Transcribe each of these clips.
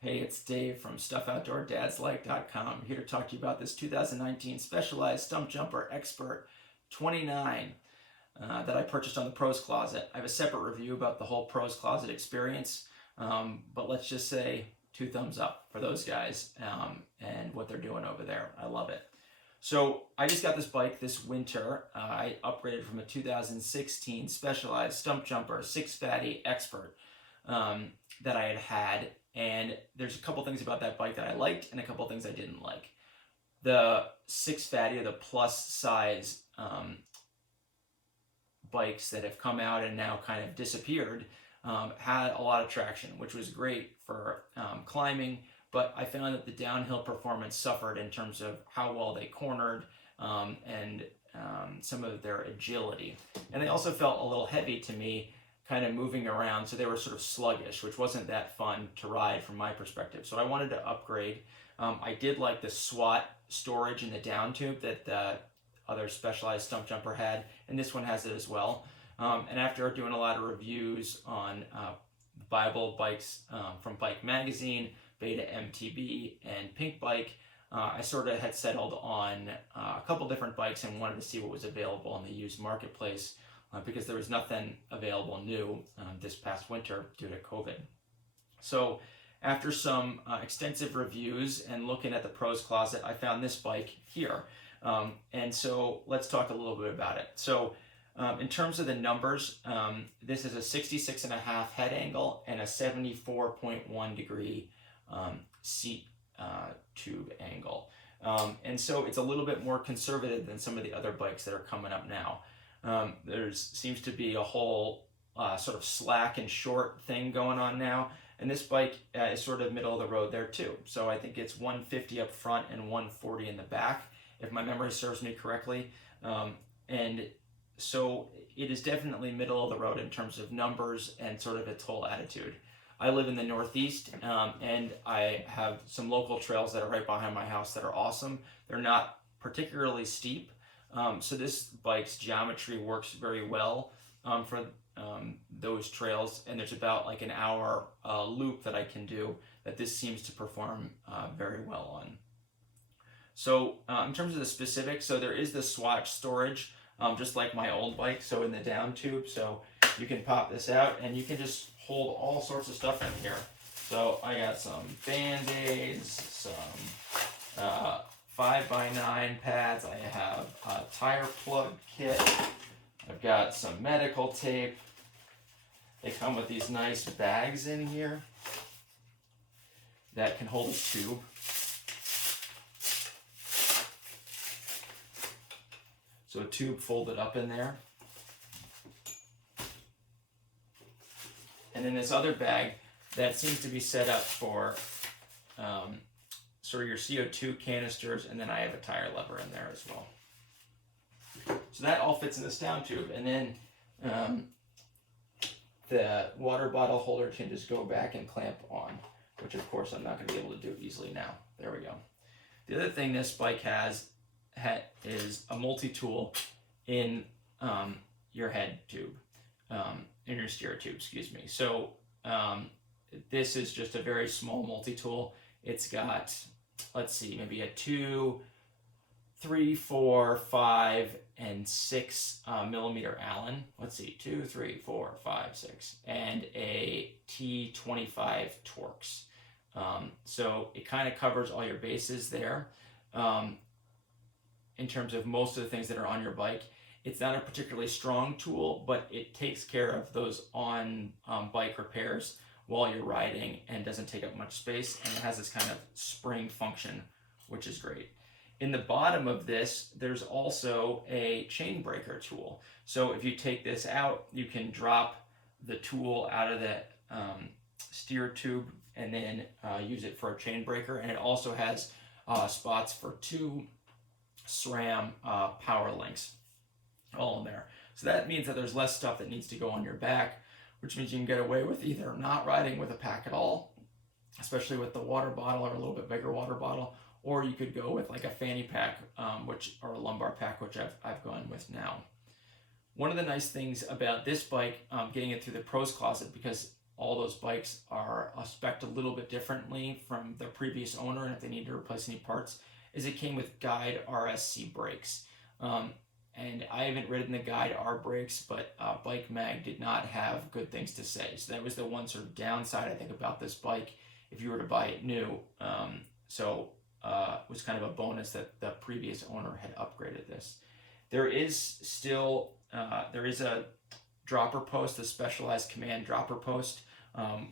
Hey, it's Dave from StuffOutdoorDadsLike.com. Here to talk to you about this 2019 Specialized Stumpjumper Expert 29 that I purchased on the Pros Closet. I have a separate review about the whole Pros Closet experience, but let's just say 2 thumbs up for those guys and what they're doing over there. I love it. So I just got this bike this winter. I upgraded from a 2016 Specialized Stumpjumper 6 Fatty Expert that I had. And there's a couple things about that bike that I liked and a couple things I didn't like. The 6 Fatty, or the plus size bikes that have come out and now kind of disappeared, had a lot of traction, which was great for climbing, but I found that the downhill performance suffered in terms of how well they cornered and some of their agility. And they also felt a little heavy to me, kind of moving around, so they were sort of sluggish, which wasn't that fun to ride from my perspective. So I wanted to upgrade. I did like the SWAT storage in the down tube that the other Specialized Stumpjumper had, and this one has it as well. And after doing a lot of reviews on Bible bikes from Bike Magazine, Beta MTB, and Pink Bike, I sort of had settled on a couple different bikes and wanted to see what was available in the used marketplace. Because there was nothing available new this past winter due to COVID. So after some extensive reviews and looking at the Pros Closet, I found this bike here. And so let's talk a little bit about it. So in terms of the numbers, this is a 66.5 head angle and a 74.1 degree seat tube angle. And so it's a little bit more conservative than some of the other bikes that are coming up now. There seems to be a whole sort of slack and short thing going on now, and this bike is sort of middle of the road there too. So I think it's 150 up front and 140 in the back, if my memory serves me correctly. And so it is definitely middle of the road in terms of numbers and sort of its whole attitude. I live in the Northeast, and I have some local trails that are right behind my house that are awesome. They're not particularly steep. So this bike's geometry works very well for those trails, and there's about like an hour loop that I can do that this seems to perform very well on. So in terms of the specifics, so there is the swatch storage, just like my old bike, so in the down tube, so you can pop this out and you can just hold all sorts of stuff in here. So I got some Band-Aids, some 5x9 pads, I have a tire plug kit, I've got some medical tape. They come with these nice bags in here that can hold a tube. So a tube folded up in there. And then this other bag that seems to be set up for sort of your CO2 canisters, and then I have a tire lever in there as well. So that all fits in this down tube, and then the water bottle holder can just go back and clamp on, which of course I'm not going to be able to do easily now. There we go. The other thing this bike has is a multi-tool in your head tube, in your steer tube, excuse me. So this is just a very small multi-tool. It's got, let's see, maybe a 2, 3, 4, 5, and 6 millimeter Allen. Let's see, 2, 3, 4, 5, 6, and a T25 Torx. So it kind of covers all your bases there. In terms of most of the things that are on your bike, it's not a particularly strong tool, but it takes care of those on bike repairs while you're riding and doesn't take up much space, and it has this kind of spring function, which is great. In the bottom of this, there's also a chain breaker tool. So if you take this out, you can drop the tool out of the steer tube and then use it for a chain breaker. And it also has spots for 2 SRAM power links all in there. So that means that there's less stuff that needs to go on your back, which means you can get away with either not riding with a pack at all, especially with the water bottle or a little bit bigger water bottle, or you could go with like a fanny pack, or a lumbar pack, which I've gone with now. One of the nice things about this bike, getting it through the Pros Closet, because all those bikes are spec'd a little bit differently from their previous owner, and if they need to replace any parts, is it came with Guide RSC brakes. And I haven't ridden the Guide R brakes, but Bike Mag did not have good things to say. So that was the one sort of downside, I think, about this bike if you were to buy it new. It was kind of a bonus that the previous owner had upgraded this. There is still, there is a dropper post, a specialized command dropper post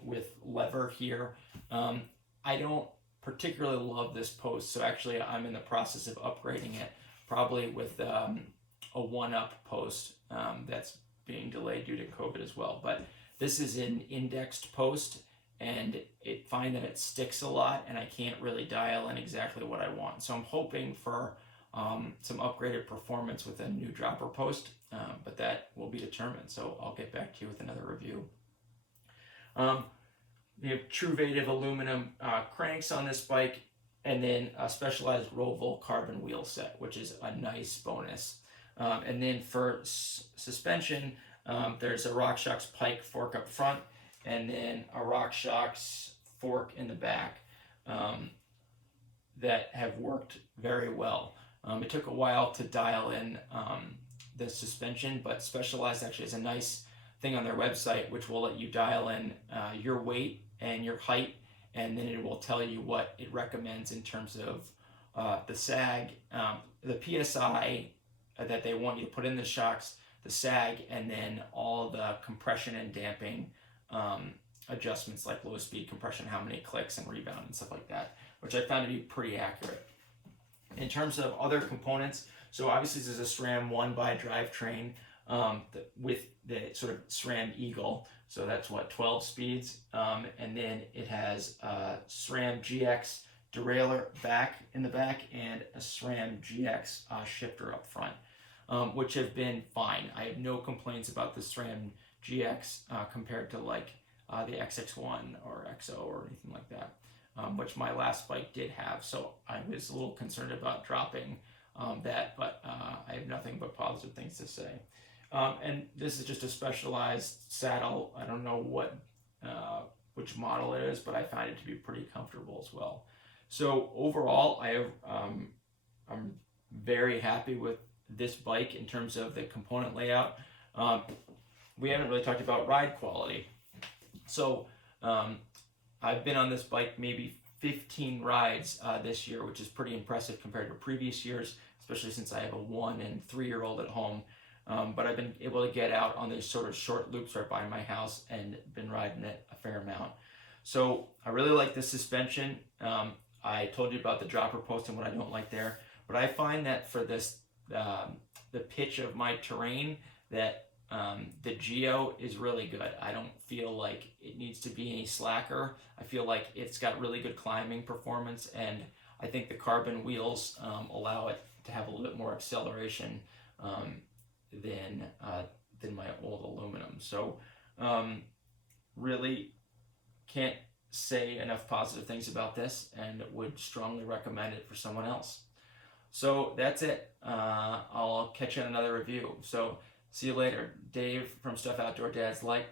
with lever here. I don't particularly love this post, so actually I'm in the process of upgrading it, probably with a 1-up post that's being delayed due to COVID as well. But this is an indexed post, and it find that it sticks a lot, and I can't really dial in exactly what I want. So I'm hoping for some upgraded performance with a new dropper post, but that will be determined. So I'll get back to you with another review. We have Truvative aluminum cranks on this bike, and then a specialized Roval carbon wheel set, which is a nice bonus. And then for suspension, there's a RockShox Pike fork up front, and then a RockShox fork in the back that have worked very well. It took a while to dial in the suspension, but Specialized actually has a nice thing on their website which will let you dial in your weight and your height, and then it will tell you what it recommends in terms of the sag, the PSI that they want you to put in the shocks, the sag, and then all the compression and damping adjustments like low speed compression, how many clicks and rebound and stuff like that, which I found to be pretty accurate. In terms of other components, so obviously this is a SRAM 1x drivetrain with the sort of SRAM Eagle, so that's what, 12 speeds, and then it has a SRAM GX derailleur in the back and a SRAM GX shifter up front, which have been fine. I have no complaints about the SRAM GX compared to like the XX1 or XO or anything like that, which my last bike did have. So I was a little concerned about dropping that, but I have nothing but positive things to say. And this is just a Specialized saddle. I don't know which model it is, but I find it to be pretty comfortable as well. So overall, I'm very happy with this bike in terms of the component layout. We haven't really talked about ride quality. So I've been on this bike maybe 15 rides this year, which is pretty impressive compared to previous years, especially since I have a 1- and 3-year-old at home. But I've been able to get out on these sort of short loops right by my house and been riding it a fair amount. So I really like the suspension. I told you about the dropper post and what I don't like there, but I find that for this, the pitch of my terrain, that the Geo is really good. I don't feel like it needs to be any slacker. I feel like it's got really good climbing performance, and I think the carbon wheels allow it to have a little bit more acceleration than my old aluminum. So really can't say enough positive things about this, and would strongly recommend it for someone else. So that's it. I'll catch you in another review. So see you later. Dave from Stuff Outdoor Dads. Like,